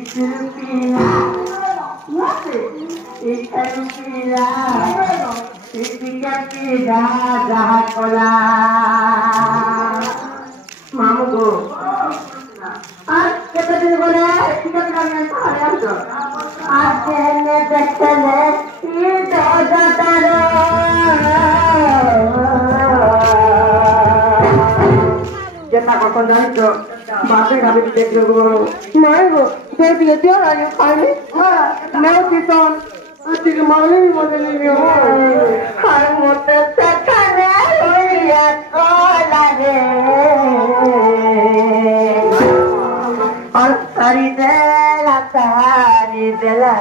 Ikan pila, ikan pila, jahat kola. Mamuku. Kita dulu boleh, kita bilang apa tu? Akhirnya dekatnya itu datang. Kita kau dah itu, bapak kami tidak dulu. Mahu, saya dia lagi kami. Mau kita, kita malu ni. Kamu tetap lihat lagi. Tari dela.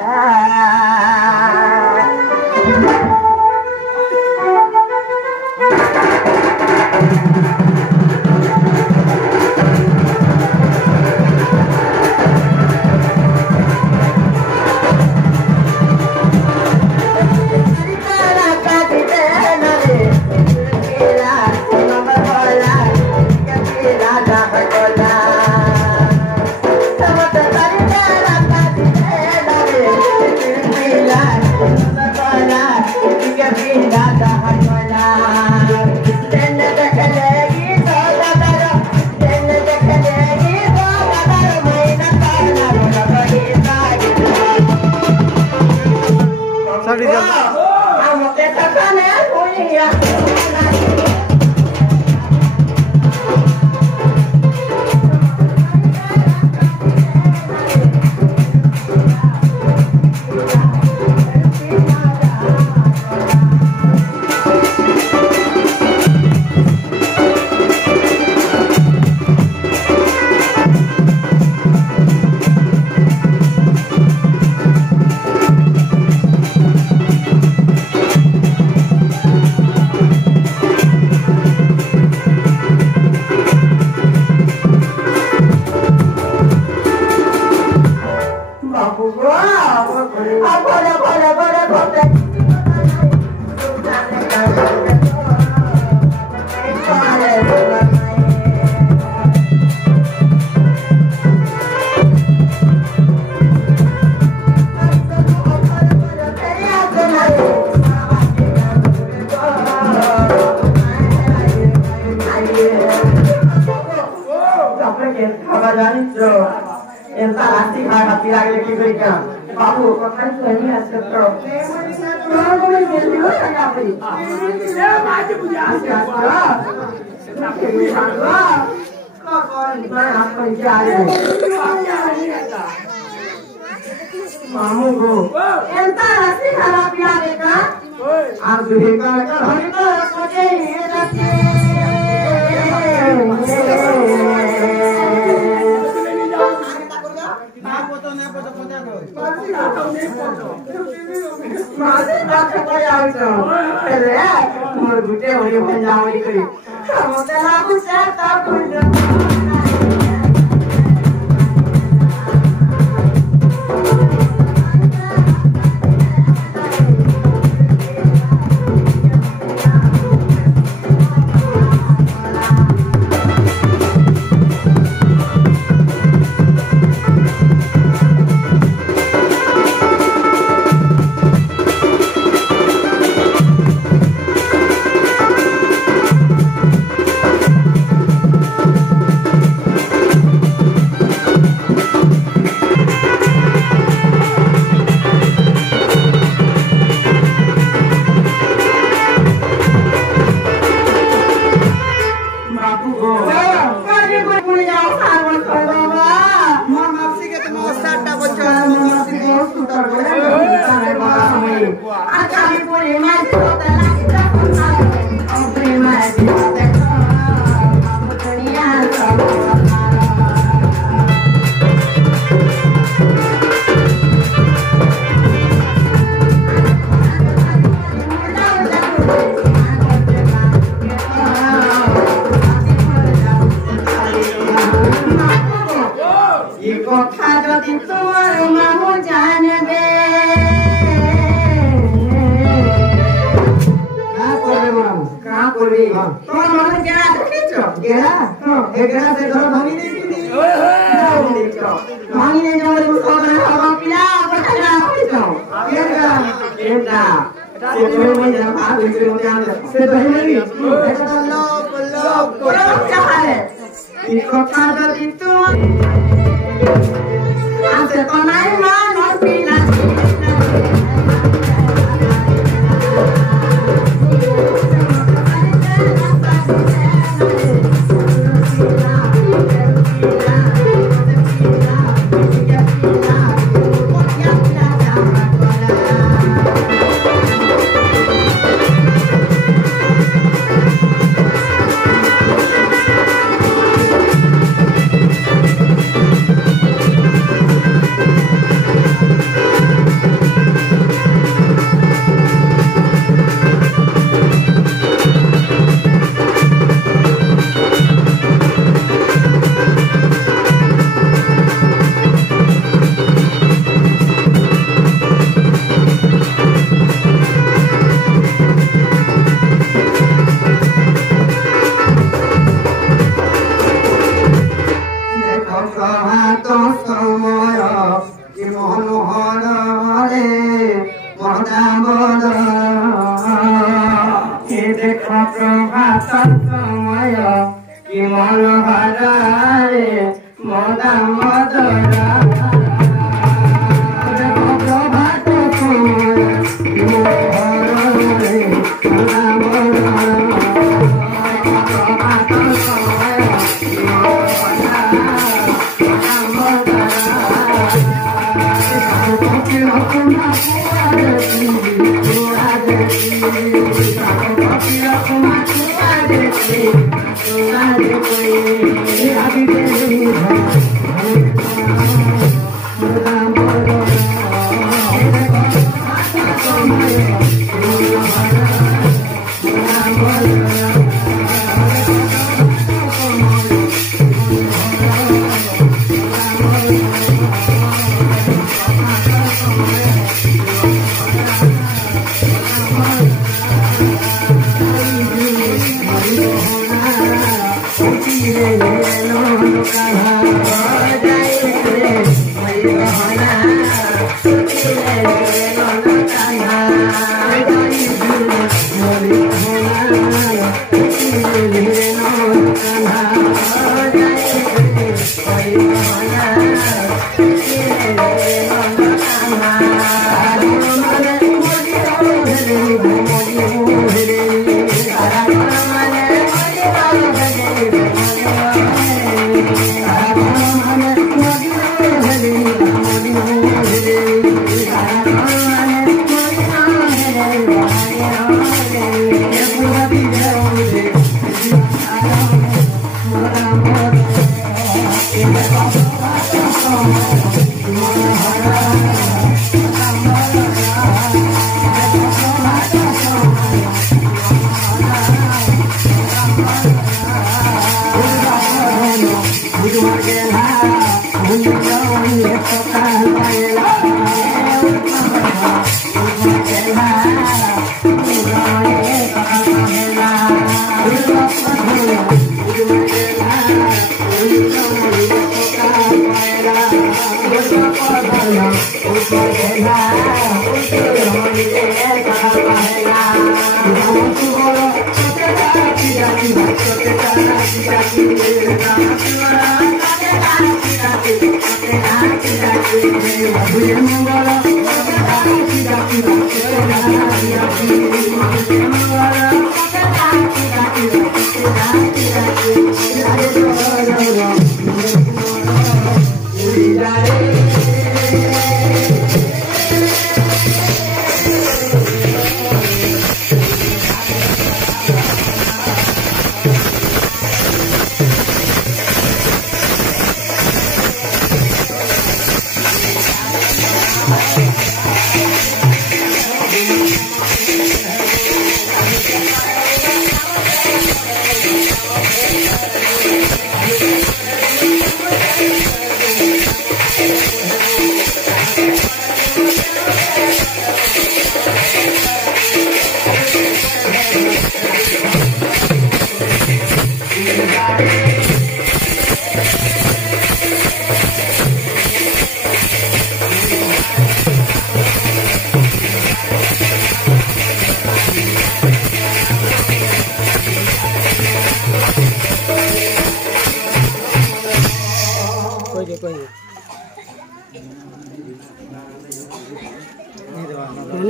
ini jangan berusaha dengan orang pila apa saja itu. Kita sebelum yang habis kemudian sebelum ini belum jahat. Ikut kader itu. Asal konai mana pila.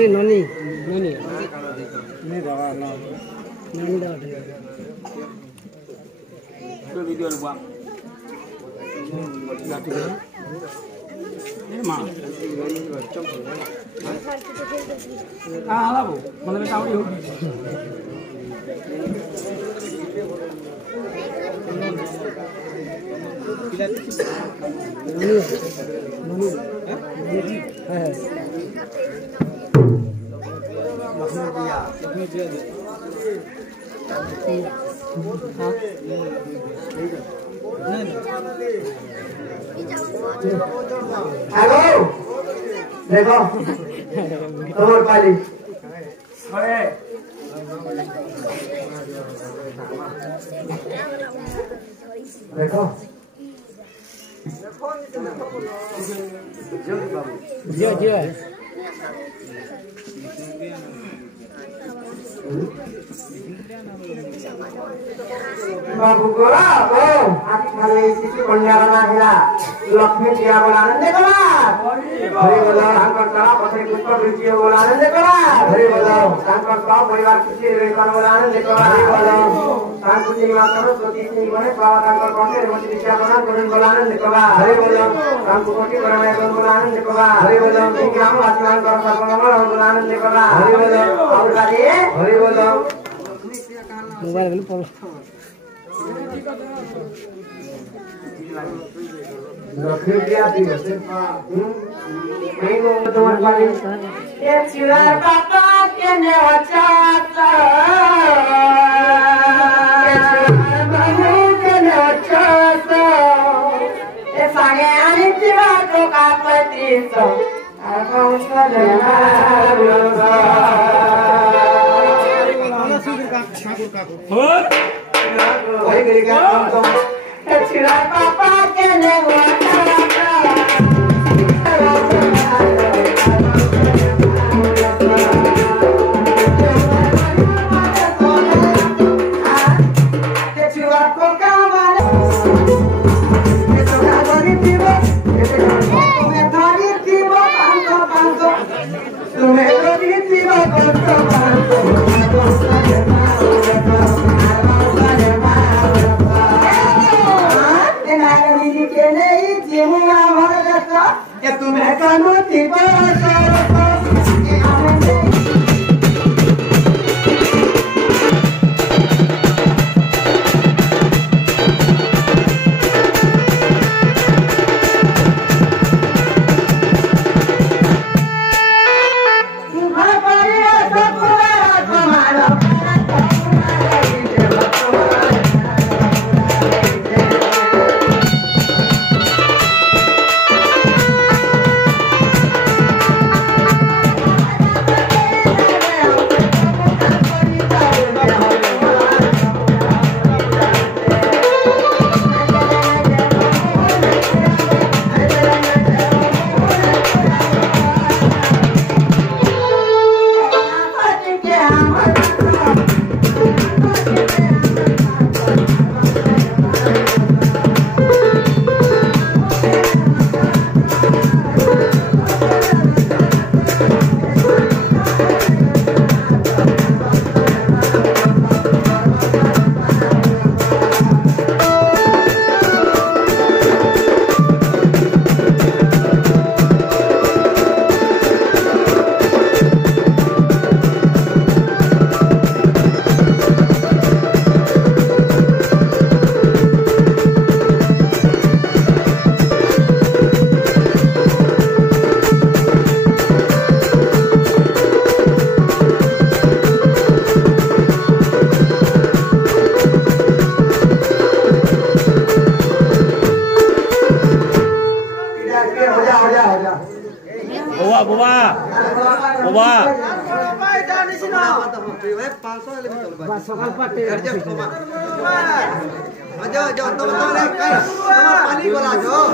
noni. Ini dah lah. Noni dah. Itu video buat. Ganti kan? Emang. Lah bu, mana tahu yuk. Hello देखो और पाली देखो Dia. बाबू गोरा ओ आखि खाने किसी कन्या नाहिला लक्ष्मी दिया बोला आनंद करा हरि बोलो शंकर का पत्नी पुष्प वृत्ति बोला आनंद करा हरि बोलो शंकर का परिवार किसी रेकर बोला आनंद करा हरि बोलो सांकुची मात्र ज्योति सिंह बने बाबा शंकर कौन मत विद्या बना गुरु बोला आनंद करा हरि बोलो सांकु कोटि परमाय बोला आनंद करा हरि बोलो ग्राम आत्मान कर सर्वमंगल बोला आनंद करा हरि बोलो और गाली हरि बोलो Mobile belum pol. Locking dia di mana? Minggu teman paling. Kecil papa kena wacata. Kecil bahu kena wacata. Esangnya anik jiwa tu kapetiso. Aku salah. Oi, gerikan kecil papa kene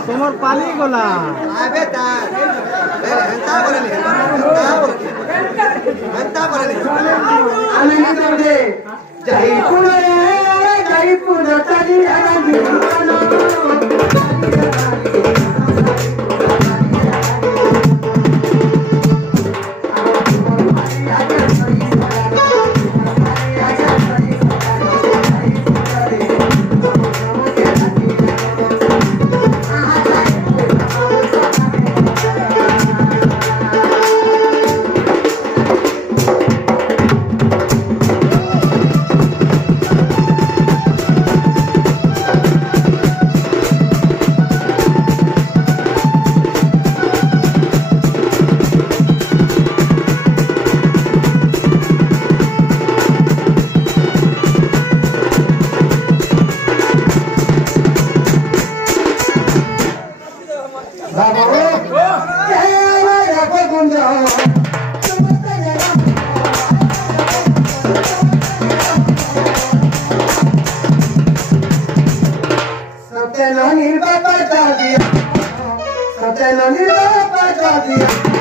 Tomar pali gola. Sotelo nirvana diya